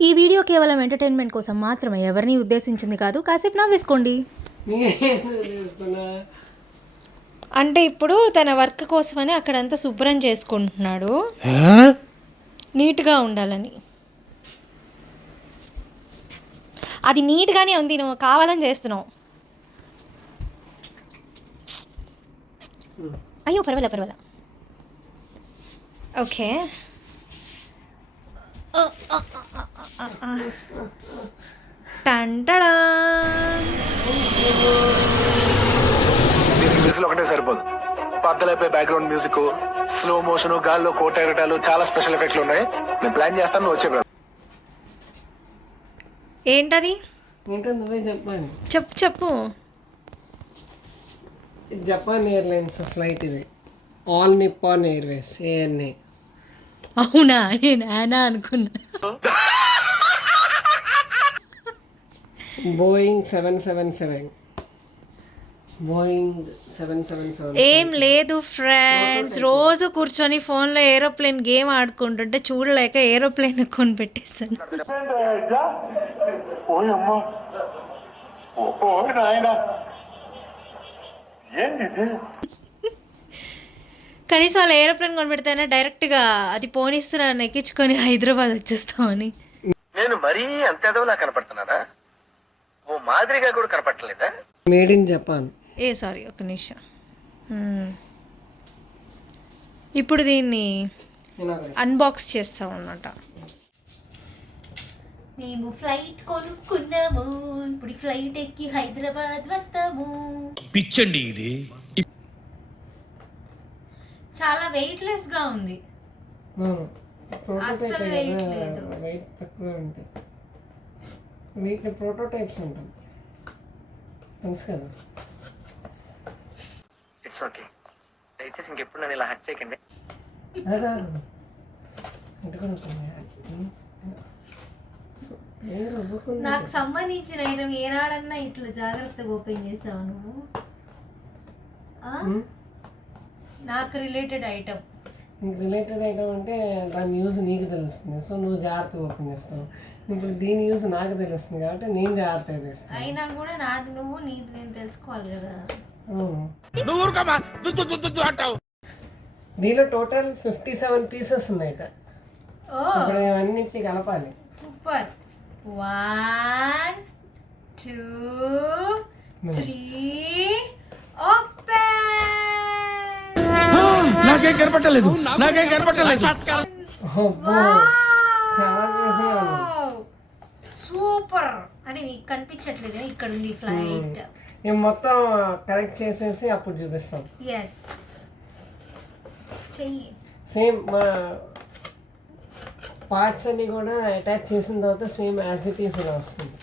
ఈ వీడియో కేవలం ఎంటర్టైన్మెంట్ కోసం మాత్రమే, ఎవరిని ఉద్దేశించింది కాదు. కాసేపు నవ్వేసుకోండి. అంటే ఇప్పుడు తన వర్క్ కోసమని అక్కడంతా శుభ్రం చేసుకుంటున్నాడు, నీట్గా ఉండాలని. అది నీట్గానే ఉంది, నువ్వు కావాలని చేస్తున్నావు. అయ్యో పర్వాలే. ఓకే, టంటడా. దీనికి విజిల్ ఒకటే సరిపోదు. పద్దలైపోయి బ్యాక్గ్రౌండ్ మ్యూజిక్, స్లో మోషన్, గాల్లో కోట ఎగటాలు, చాలా స్పెషల్ ఎఫెక్ట్లు ఉన్నాయి. నేను ప్లాన్ చేస్తాను, నువ్వు వచ్చే. ఏంటది? చెప్పు. జపాన్ ఎయిర్లైన్స్ ఫ్లైట్ ఇది, ఆల్ నిప్పాన్ ఎయిర్వేస్, ANA. అవునా, నేను యానా అనుకున్నా. బోయింగ్ 777. ఏం లేదు ఫ్రెండ్స్, రోజు కూర్చొని ఫోన్లో ఏరోప్లేన్ గేమ్ ఆడుకుంటుంటే చూడలేక ఏరోప్లేన్ కొని పెట్టేస్తాను. కనీసం వాళ్ళ ఏరోప్లేన్ కొని పెడితేనే డైరెక్ట్గా అది పోనిస్తున్నా ఎక్కించుకొని హైదరాబాద్ వచ్చేస్తామని. నేను మరీ అంత ఎదవలా కనపడుతున్నారా? ఓ మాదిరిగా కూడా కనపడలేదా? Made in Japan. సారీ, ఒక నిమిషం. ఇప్పుడు దీన్ని అన్బాక్స్ చేస్తాం అన్నమాట. మేము ఫ్లైట్ కొనుక్కున్నాము, ఇప్పుడు ఫ్లైట్ ఎక్కి హైదరాబాద్ వస్తాము. పిచ్చండి ఇది. చాలా వెయిట్లెస్ గా ఉంది. అస్సలు వెయిట్ లేదు. వెయిట్ తక్కువ ఉంటాయి వీటిని ప్రోటోటైప్స్ అంటాం, తెలుసు కదా. ఇట్స్ ఓకే, దయచేసి ఇంకెప్పుడు నన్ను ఇలా హట్ చేయకండి. నాకు సంబంధించిన ఐటమ్ ఏనాడన్నా ఇట్లా జాగ్రత్తగా ఓపెన్ చేసావు నువ్వు? నాకు రిలేటెడ్ ఐటమ్ అంటే దాని యూజ్ నీకు తెలుస్తుంది, సో నువ్వు జాగ్రత్తగా ఓపెన్ చేస్తావు. ఇప్పుడు దీని యూజ్ నాకు తెలుస్తుంది కాబట్టి నేను జాగ్రత్తగా చేస్తాను. అయినా కూడా నాది నువ్వు, నీది నేను తెలుసుకోవాలి కదా. దీనిలో టోటల్ 57 పీసెస్ ఉన్నాయట. ఇప్పుడు అన్నిటిని కలపాలి. సూపర్. 1 2 3 ఓపెన్. నాకేం కనపట్టలేదు. సూపర్ అని మీకు కనిపించట్లేదు, ఇక్కడ ఉంది ఫ్లైట్. మేము మొత్తం కరెక్ట్ చేసేసి అప్పుడు చూపిస్తాం. ఎస్, చెయ్యి. సేమ్ మా పార్ట్స్ అన్ని కూడా అటాచ్ చేసిన తర్వాత సేమ్ యాజ్ ఇట్ ఈస్ ఇలా వస్తుంది.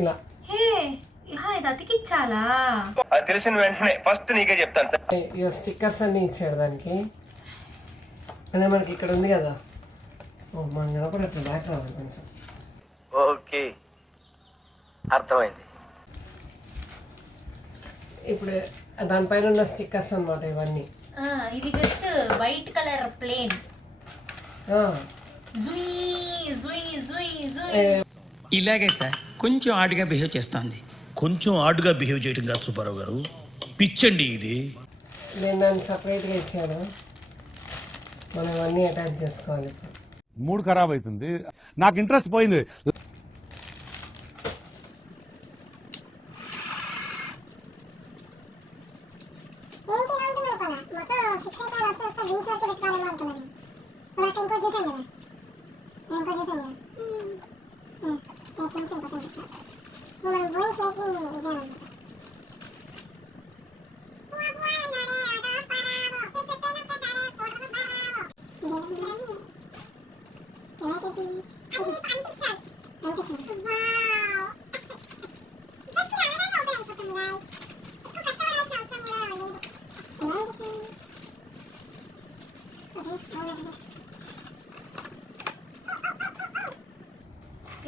ఇలా ఇది అతికిచ్చాలా? అది తెలిసిన వెంటనే ఫస్ట్ నీకే చెప్తాను సార్. ఇక స్టిక్కర్స్ అన్ని ఇచ్చాడు దానికి. అదే మనకి ఇక్కడ ఉంది కదా, మనం కనపడట్టు బ్యాక్ రావాలి కొంచెం. ఓకే, అర్థమైంది. ఇప్పుడు దానిపైన ఉన్న స్టిక్కర్స్ అన్నమాట ఇవన్నీ. ఇది జస్ట్ వైట్ కలర్ ప్లేన్. ఇలాగే సార్, కొంచెం ఆడుగా బిహేవ్ చేస్తుంది. కొంచెం ఆడుగా బిహేవ్ చేయడం కాదు సుబ్బారావు గారు, పిచ్చండి ఇది. నేను దాన్ని సపరేట్గా ఇచ్చాను, మనం ఇవన్నీ అటాచ్ చేసుకోవాలి. మూడ్ ఖరాబ్ అవుతుంది, నాకు ఇంట్రెస్ట్ పోయింది.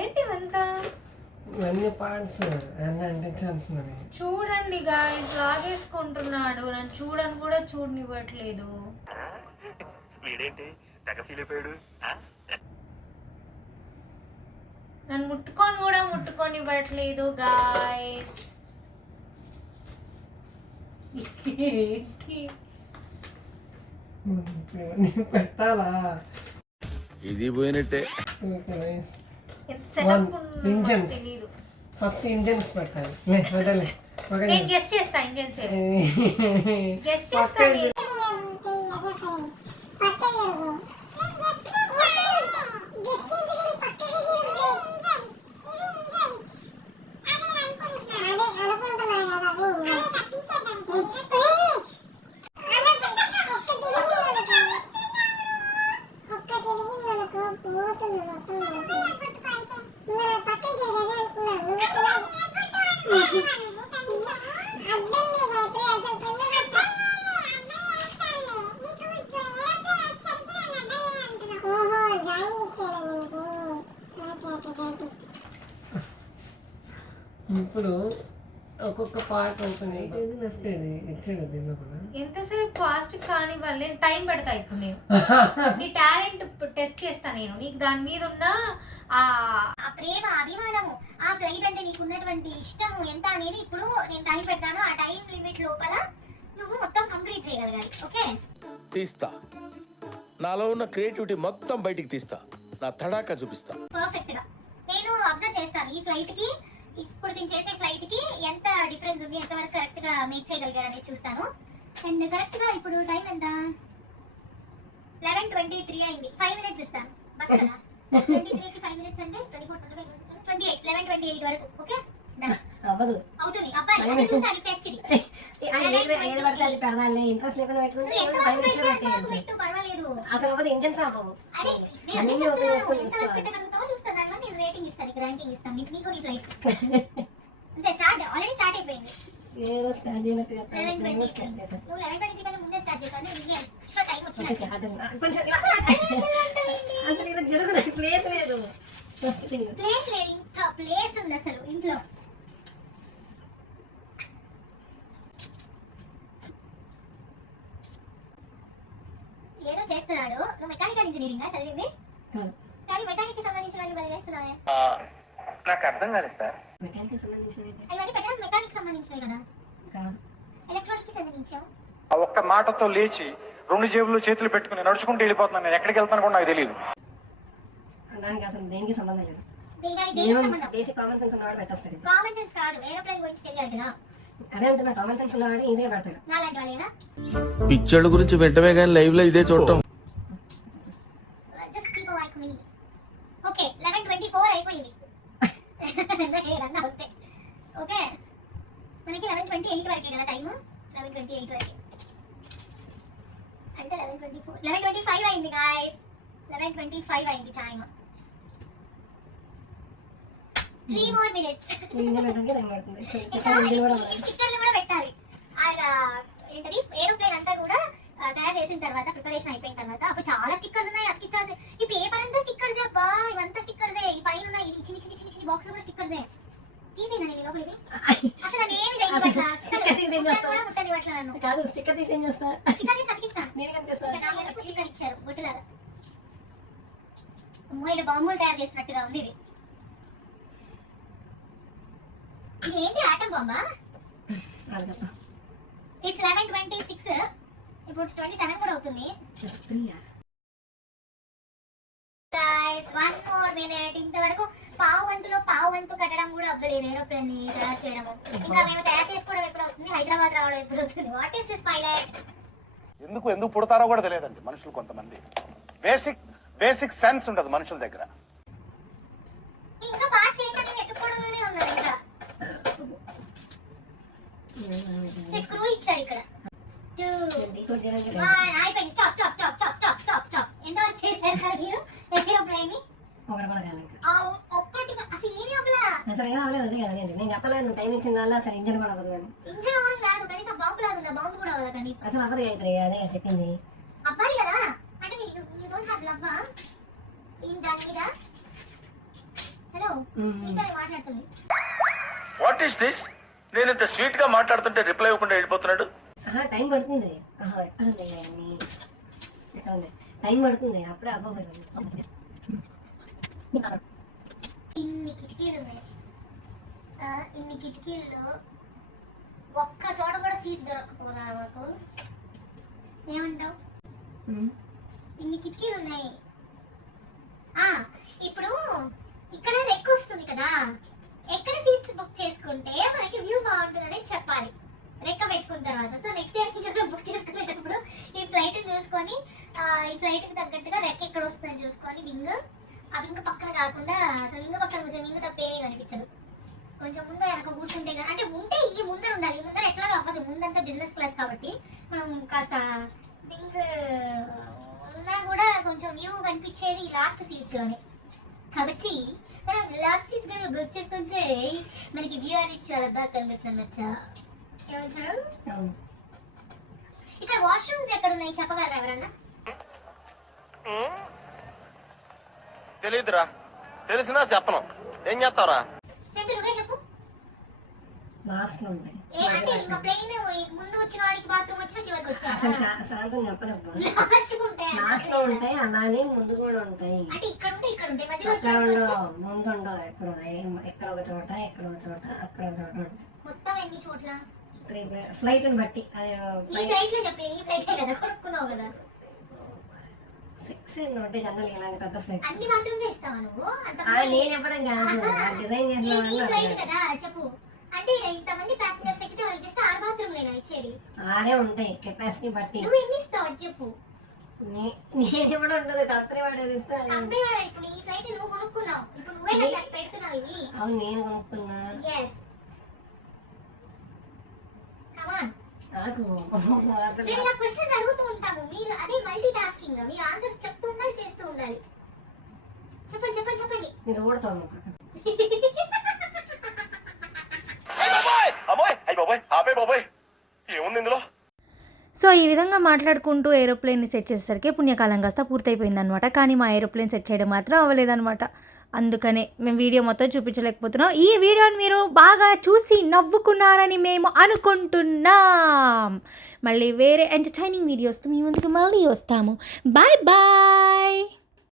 ఏంటివంతా? ఇవన్నీ పార్ట్స్ అన్నీ అంటించాల్సినవి. చూడండి గాయ్స్, లాగేసుకుంటున్నాడు. నన్ను చూడని కూడా చూడనివ్వట్లేదు. వీడేంటి తెగ ఫీల్ అయిపోయాడు? నన్ను ముట్టుకొని కూడా ముట్టుకొని ఇవ్వట్లేదు గాయస్. ఏంటి పెట్టాలా? ఇది పోయినట్టే. Okay nice. ఎంత సెటప్ ఇంజన్స్ తెలీదు. ఫస్ట్ ఇంజన్స్ పెట్టాలి. పెట్టలే నేను గెస్ట్ చేస్తా ఇంజన్స్ గెస్ట్ చేస్తా నేను. ఇప్పుడు ఒక్కొక్క పార్ట్ ఓపెన్ అయితే లెఫ్ట్ ఏది ఇచ్చాడు దీనిలో కూడా. ఎంతసేపు ఫాస్ట్ కానివ్వాలి, నేను టైం పెడతా ఇప్పుడు. నేను నీ టాలెంట్ టెస్ట్ చేస్తా నేను. నీకు దాని మీద ఉన్న ఆ ప్రేమ అభిమానము ఆ ఫ్లైట్ అంటే నీకు ఉన్నటువంటి ఇష్టము ఎంత అనేది ఇప్పుడు నేను టైం పెడతాను. ఆ టైం లిమిట్ లోపల నువ్వు మొత్తం కంప్లీట్ చేయగలగాలి. ఓకే, తీస్తా. నాలో ఉన్న క్రియేటివిటీ మొత్తం బయటికి తీస్తా. నా తడాకా చూపిస్తా. పర్ఫెక్ట్ గా నేను అబ్జర్వ్ చేస్తాను. ఈ ఫ్లైట్ కి ఇప్పుడు నేను చేసే ఫ్లైట్ కి ఎంత డిఫరెన్స్ ఉంది, ఎంత వరకు కరెక్ట్ గా మేక్ చేయగలిగాడు అనేది చూస్తాను. అండ్ కరెక్ట్ గా ఇప్పుడు టైం ఎంత? 11:23 అయింది. 5 మినిట్స్ ఇస్తాను బస్ కదా. 23 కి 5 మినిట్స్ అంటే 24, 25, 28, 11:28 వరకు. ఓకే, అవ్వదు. అవుతుంది. అబ్బాయి చూస్తాను టెస్ట్ ఇది. ఏది పడితే అది పెడదాలే. ఇంట్రెస్ట్ లేకుండా పెట్టుకుంటే పెట్టు పర్వాలేదు. అసలు అవ్వదు. ఇంజన్స్ అవ్వవు. అదే నేను అన్ని అదే ఓపెన్ చేసుకొని చెప్తున్నాను. ఎంత చూసుకోవాలి. పెట్టగలుగుతావో చూస్తాను. దానిలో నేను రేటింగ్ ఇస్తాను, నీకు ర్యాంకింగ్ ఇస్తాను. నీకు నీ ఫ్లైట్ అంతే. ఆల్రెడీ స్టార్ట్ అయిపోయింది. ఏదో స్టార్ట్ చేయనట్టు 11:20 స్టార్ట్ చేశాను. నువ్వు 11:20 కంటే ముందే స్టార్ట్ చేశాను. నీకు ఎక్స్ట్రా టైం వచ్చినట్టు. కొంచెం అసలు ఇలా జరుగుతుంది. ప్లేస్ లేదు. ఫస్ట్ థింగ్ ప్లేస్ లేదు. ఇంత ప్లేస్ ఉంది అసలు ఇంట్లో. ఏదో చేస్తున్నాడు. నువ్వు మెకానికల్ ఇంజనీరింగ్ చదివింది, కాదు. కానీ మెకానిక్ కి సంబంధించిన వాళ్ళు బలి చేస్తున్నావే. నాకు అర్థం కాలేదు సార్. మెకానిక్ సంబంధించిన ఇవన్నీ పెట్టడం మెకానిక్ సంబంధించినవి కదా, కాదు. ఎలక్ట్రానిక్ కి సంబంధించావు. ఆ ఒక్క మాటతో లేచి 2 జేబులు చేతులు పెట్టుకుని నడుచుకుంటూ వెళ్ళిపోతున్నాను. నేను ఎక్కడికి వెళ్తాను కూడా నాకు తెలియదు. దానికి అసలు దేనికి సంబంధం లేదు. దేనికి సంబంధం? బేసిక్ కామన్ సెన్స్ ఉన్నవాడు పెట్టేస్తాడు. కామన్ సెన్స్ కాదు, ఏరోప్లేన్ గురించి తెలియాలి కదా. అదే అంటున్నా, కామన్ సెన్స్ ఉన్నవాడు ఈజీగా పెడతాడు. నాలాంటి వాళ్ళేనా? పిక్చర్ల గురించి వెంటనే కానీ లైవ్ లో ఇదే చూడటం. జస్ట్ కీప్ లైక్ మీ. ఓకే, 11:24 అయిపోయింది. ఏదన్నా అవుతే ఓకే. మనకి 11:28 వరకే కదా టైం. 11:28 వరకే అంటే 11:25 అయింది గాయస్. 11:25 అయింది టైం. 3 more minutes. ఇంజన్ పెట్టడానికి టైం పడుతుంది. స్టిక్కర్లు కూడా పెట్టాలి. ఏంటది ఏరోప్లేన్ అంతా కూడా తయారు చేసిన తర్వాత, ప్రిపరేషన్ అయిపోయిన తర్వాత అప్పుడు చాలా స్టిక్కర్స్ ఉన్నాయి అతికించాల్సి. ఈ పేపర్ అంతా స్టిక్కర్సే అబ్బా. ఇవంతా స్టిక్కర్సే. ఈ పైన ఉన్న ఈ చిన్ని చిన్ని చిన్ని చిన్ని బాక్స్ కూడా స్టిక్కర్సే. తీసేనా నేను లోపలికి? అసలు నన్ను ఏమి ముట్టని నన్ను. కాదు, స్టిక్కర్ తీసి ఏం చేస్తా? స్టిక్కర్ తీసి అతికిస్తా. నేను కనిపిస్తా. స్టిక్కర్ ఇచ్చారు బొట్టులాగా. మూడు బాంబులు తయారు చేసినట్టుగా ఉంది ఇది. ఇది ఏంటి, ఆటం బాంబా? ఇట్స్ 11:26. ఇప్పుడు 27 కూడా అవుతుంది. Guys, 1 more minute. ఇంతవరకు పావు వంతు కట్టడం కూడా అవ్వలేదు ఏరోప్లేన్ ని తయారు చేయడము. ఇంకా మేము తయారు చేసుకోవడం ఎప్పుడు అవుతుంది, హైదరాబాద్ రావడం ఎప్పుడు అవుతుంది. What is this pilot? ఎందుకు పుడతారో కూడా తెలియదండి మనుషులు. కొంతమంది బేసిక్ సెన్స్ ఉండదు మనుషుల దగ్గర. ఇంకా పార్ట్స్ ఏంటని వెతుక్కోవడంలోనే ఉన్నారు. ఇంకా స్క్రూ ఇచ్చాడు ఇక్కడ. 2 అయిపోయింది. స్టాప్. ఎంతవరకు చేశారు సార్ మీరు ఏరోప్లేన్ ని? ఒకటి కూడా కాదు. ఒక్కటి అసలు ఏది అవ్వలా. అసలు ఏం అవ్వలేదు. అదే కదా నేను చెప్పలేదు. నువ్వు టైం ఇచ్చిన దానిలో అసలు ఇంజన్ కూడా అవ్వదు. అని ఇంజన్ అవ్వడం కాదు, కనీసం బాంబు లాగా ఉందా? బాంబు కూడా అవ్వదా కనీసం? అసలు అవ్వదు అయితే. అదే చెప్పింది. అవ్వాలి కదా. అంటే యూ డోంట్ హావ్ లవ్ దాని మీద. హలో, మీతో మాట్లాడుతుంది. What is this? నేను ఇంత స్వీట్ గా మాట్లాడుతుంటే రిప్లై ఇవ్వకుండా వెళ్ళిపోతున్నాడు. టైం పడుతుంది. ఎక్కడ ఉంది టైం పడుతుంది. అప్పుడే అవ్వదు. ఇన్ని కిటికీలు ఉన్నాయి. ఇన్ని కిటికీల్లో ఒక్క చోట కూడా సీట్స్ దొరకకపోదా మాకు? ఏమంటావు? ఇన్ని కిటికీలు ఉన్నాయి. ఇప్పుడు ఇక్కడ రెక్ వస్తుంది కదా, ఎక్కడ సీట్స్ బుక్ చేసుకుంటే మనకి వ్యూ బాగుంటుందని చెప్పాలి రెక్క పెట్టుకున్న తర్వాత. సో నెక్స్ట్ ఇయర్ నుంచి బుక్ చేసుకునేటప్పుడు ఈ ఫ్లైట్ చూసుకొని ఈ ఫ్లైట్కి తగ్గట్టుగా రెక్క ఎక్కడ వస్తుందని చూసుకొని వింగ్, ఆ వింగ్ పక్కన కాకుండా అసలు వింగ్ పక్కన కూర్చొని వింగ్ తప్ప ఏమీ కనిపించదు. కొంచెం ముందు వెనక కూర్చుంటే కానీ, అంటే ఉంటే ఈ ముందర ఉండాలి. ఈ ముందర ఎట్లాగా అవ్వదు, ముందంతా బిజినెస్ క్లాస్ కాబట్టి మనం కాస్త వింగ్ ఉన్నా కూడా కొంచెం వ్యూ కనిపించేది ఈ లాస్ట్ సీట్స్లోనే. కాబట్టి మనం లాస్ట్ సీట్స్ కనుక బుక్ చేసుకుంటే మనకి వ్యూ అనేది చాలా బాగా కనిపిస్తుంది. వచ్చా ఏమంటారు? ఇక్కడ వాష్రూమ్స్ ఎక్కడ ఉన్నాయి చెప్పగలరా ఎవరన్నా? తెలియదురా, తెలిసినా చెప్పను. ఏం చేస్తావురా? సెంటర్ నువ్వే చెప్పు. లాస్ట్లో ఉంటాయి. అంటే ఇంకా ప్లెయిన్ ముందు వచ్చిన వాడికి బాత్రూమ్ వచ్చినా చివరికి అసలు వచ్చా శాంతం చెప్పలేదు. లాస్ట్ ఉంటాయి. లాస్ట్లో ఉంటాయి, అలానే ముందు కూడా ఉంటాయి. అంటే ఇక్కడ ఉంటాయి, ఇక్కడ ఉంటాయి, మధ్యలో అక్కడ వచ్చి ఉండవు, ముందు ఉండవు. ఎక్కడ ఒక చోట, ఇక్కడ ఒక చోట, అక్కడ ఒక చోట ఉంటాయి. మొత్తం ఎన్ని చోట్ల? 3 ఫ్లైట్ని బట్టి అది ఈ ఫ్లైట్ లో చెప్పే, ఈ ఫ్లైట్ కదా కొనుక్కున్నావు కదా. 6 ఉంటాయి జనరల్. ఇలాంటి పెద్ద ఫ్లైట్స్ అన్ని బాత్రూమ్స్ ఇస్తావా నువ్వు? అంత నేను చెప్పడం కాదు, డిజైన్ చేసిన ఈ ఫ్లైట్ కదా చెప్పు. అంటే ఇంతమంది ప్యాసింజర్స్ ఎక్కితే వాళ్ళకి జస్ట్ 6 బాత్రూమ్ లేనా ఇచ్చేది? 6 ఉంటాయి కెపాసిటీ బట్టి. నువ్వు ఎన్ని ఇస్తావు అది చెప్పు. నేను కూడా ఉండదు, కంపెనీ వాడేది ఇస్తా. కంపెనీ వాడు ఇప్పుడు ఈ ఫ్లైట్ నువ్వు కొనుక్కున్నావు, ఇప్పుడు నువ్వే కదా పెడుతున్నావు ఇవి. అవును, నేను కొనుక్కున్నా. Yes come on. నాకు నేను ఇలా క్వశ్చన్స్ అడుగుతూ ఉంటాము, మీరు అదే మల్టీ టాస్కింగ్, మీరు ఆన్సర్స్ చెప్తూ ఉండాలి, చేస్తూ ఉండాలి. చెప్పండి చెప్పండి చెప్పండి. ఇది ఓడుతాను. ఏముంది ఇందులో? సో ఈ విధంగా మాట్లాడుకుంటూ ఏరోప్లేన్ని సెట్ చేసేసరికి పుణ్యకాలం కాస్త పూర్తయిపోయిందనమాట. కానీ మా ఏరోప్లేన్ సెట్ చేయడం మాత్రం అవ్వలేదన్నమాట. అందుకనే మేము వీడియో మొత్తం చూపించలేకపోతున్నాం. ఈ వీడియోని మీరు బాగా చూసి నవ్వుకున్నారని మేము అనుకుంటున్నాం. మళ్ళీ వేరే ఎంటర్టైనింగ్ వీడియోస్తో మీ ముందుకు మళ్ళీ వస్తాము. Bye bye.